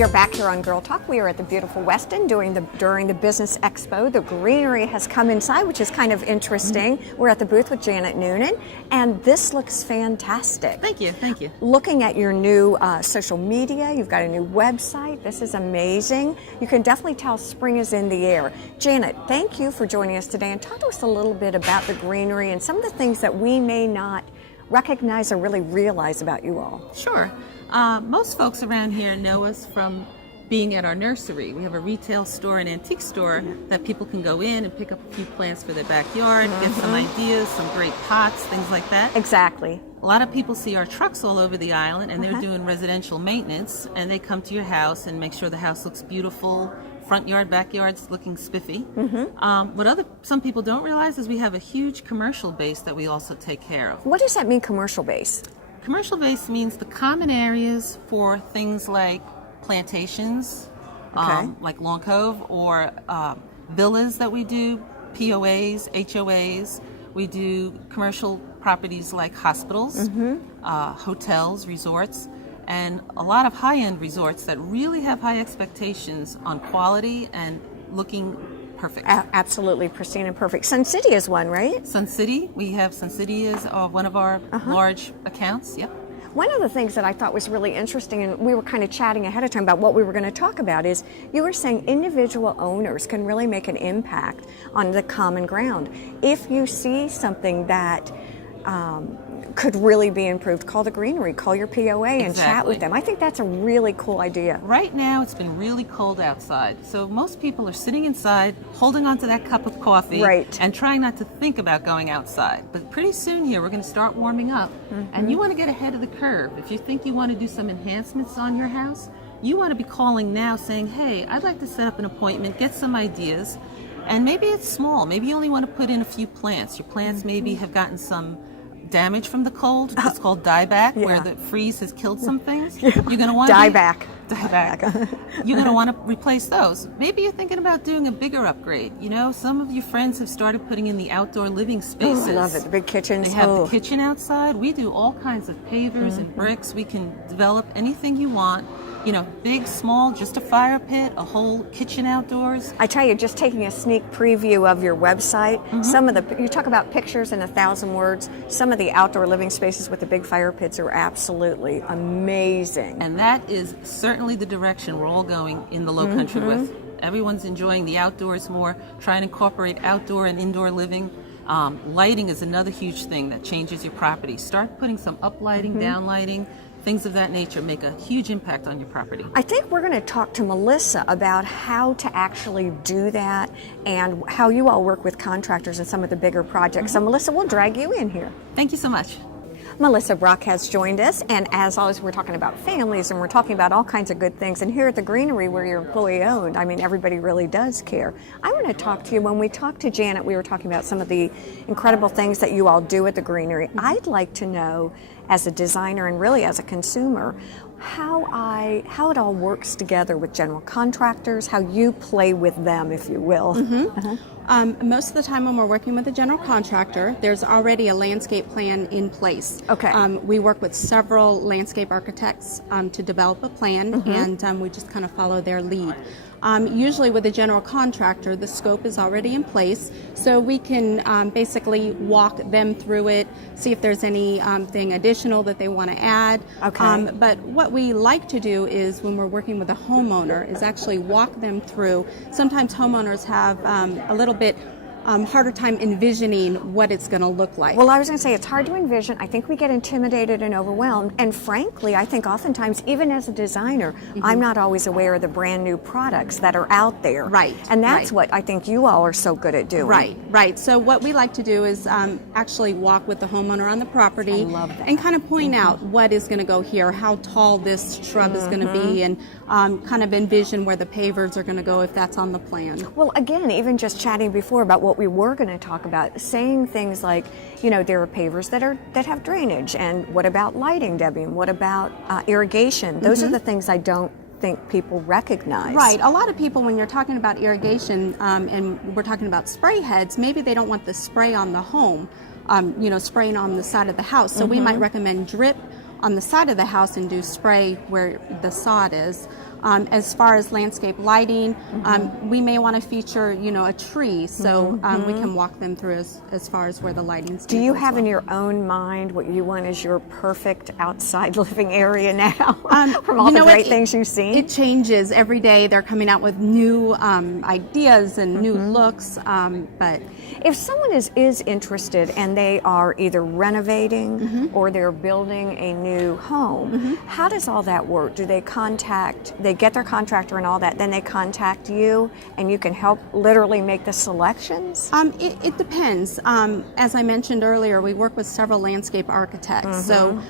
We are back here on Girl Talk. We are at the beautiful Westin during the Business Expo. The Greenery has come inside, which is kind of interesting. We're at the booth with Janet Noonan, and this looks fantastic. Thank you, thank you. Looking at your new social media, you've got a new website. This is amazing. You can definitely tell spring is in the air. Janet, thank you for joining us today, and talk to us a little bit about the Greenery and some of the things that we may not recognize or really realize about you all. Sure. Most folks around here know us from being at our nursery. We have a retail store, an antique store that people can go in and pick up a few plants for their backyard, get some ideas, some great pots, things like that. Exactly. A lot of people see our trucks all over the island, and they're doing residential maintenance, and they come to your house and make sure the house looks beautiful, front yard, backyard's looking spiffy. What some people don't realize is we have a huge commercial base that we also take care of. What does that mean, commercial base? Commercial base means the common areas for things like plantations, like Long Cove, or villas that we do, POAs, HOAs. We do commercial properties like hospitals, hotels, resorts, and a lot of high-end resorts that really have high expectations on quality and looking perfect. Absolutely pristine and perfect. Sun City is one, right? Sun City, we have Sun City is one of our large accounts, yep. One of the things that I thought was really interesting, and we were kind of chatting ahead of time about what we were going to talk about, is you were saying individual owners can really make an impact on the common ground. If you see something that could really be improved, call the Greenery, call your POA and chat with them. I think that's a really cool idea. Right now it's been really cold outside, so most people are sitting inside holding onto that cup of coffee and trying not to think about going outside. But pretty soon here we're going to start warming up, and you want to get ahead of the curve. If you think you want to do some enhancements on your house, you want to be calling now saying, hey, I'd like to set up an appointment, get some ideas, and maybe it's small. Maybe you only want to put in a few plants. Your plants maybe have gotten some damage from the cold. It's called dieback, where the freeze has killed some things. You're going to want dieback. You're going to want to replace those. Maybe you're thinking about doing a bigger upgrade. You know, some of your friends have started putting in the outdoor living spaces. I love it. The big kitchens. They have the kitchen outside. We do all kinds of pavers and bricks. We can develop anything you want. You know, big, small, just a fire pit, a whole kitchen outdoors. I tell you, just taking a sneak preview of your website, some of the, you talk about pictures in 1,000 words, some of the outdoor living spaces with the big fire pits are absolutely amazing. And that is certainly the direction we're all going in the Low Country with. Everyone's enjoying the outdoors more, trying to incorporate outdoor and indoor living. Lighting is another huge thing that changes your property. Start putting some up lighting, down lighting. Things of that nature make a huge impact on your property. I think we're going to talk to Melissa about how to actually do that and how you all work with contractors in some of the bigger projects. So Melissa, we'll drag you in here. Thank you so much. Melissa Brock has joined us, and as always, we're talking about families and we're talking about all kinds of good things. And here at the Greenery, where you're employee owned, I mean, everybody really does care. I want to talk to you. When we talked to Janet, we were talking about some of the incredible things that you all do at the Greenery. I'd like to know, as a designer and really as a consumer, how it all works together with general contractors, how you play with them, if you will. Most of the time when we're working with a general contractor, there's already a landscape plan in place. We work with several landscape architects to develop a plan, and we just kind of follow their lead. Usually with a general contractor, the scope is already in place, so we can basically walk them through it, see if there's anything additional that they want to add. But what we like to do is, when we're working with a homeowner, is actually walk them through. Sometimes homeowners have a little bit harder time envisioning what it's going to look like. Well, I was going to say, it's hard to envision. I think we get intimidated and overwhelmed. And frankly, I think oftentimes, even as a designer, I'm not always aware of the brand new products that are out there. And that's what I think you all are so good at doing. Right. So what we like to do is actually walk with the homeowner on the property and kind of point out what is going to go here, how tall this shrub is going to be, and kind of envision where the pavers are going to go if that's on the plan. Well, again, even just chatting before about what we were going to talk about, saying things like, you know, there are pavers that have drainage, and what about lighting, Debbie, and what about irrigation? Those are the things I don't think people recognize. Right. A lot of people, when you're talking about irrigation and we're talking about spray heads, maybe they don't want the spray on the home, spraying on the side of the house. So we might recommend drip on the side of the house and do spray where the sod is. As far as landscape lighting, we may want to feature, a tree, so we can walk them through as far as where the lighting's. Do you have in your own mind what you want as your perfect outside living area now? From all the great things you've seen? It changes every day. They're coming out with new ideas and new looks. But if someone is interested and they are either renovating or they're building a new home, how does all that work? Do they get their contractor and all that, then they contact you and you can help literally make the selections? It depends. As I mentioned earlier, we work with several landscape architects. So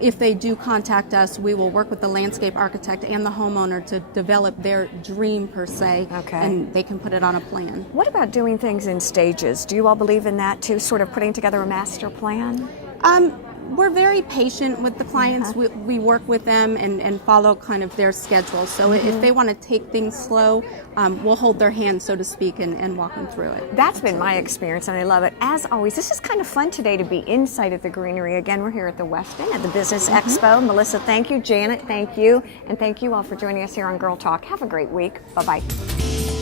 if they do contact us, we will work with the landscape architect and the homeowner to develop their dream per se, and they can put it on a plan. What about doing things in stages? Do you all believe in that too, sort of putting together a master plan? We're very patient with the clients. We work with them and follow kind of their schedule. So if they want to take things slow, we'll hold their hand, so to speak, and walk them through it. That's been my experience, and I love it. As always, this is kind of fun today to be inside at the Greenery. Again, we're here at the West End at the Business Expo. Melissa, thank you. Janet, thank you. And thank you all for joining us here on Girl Talk. Have a great week. Bye-bye.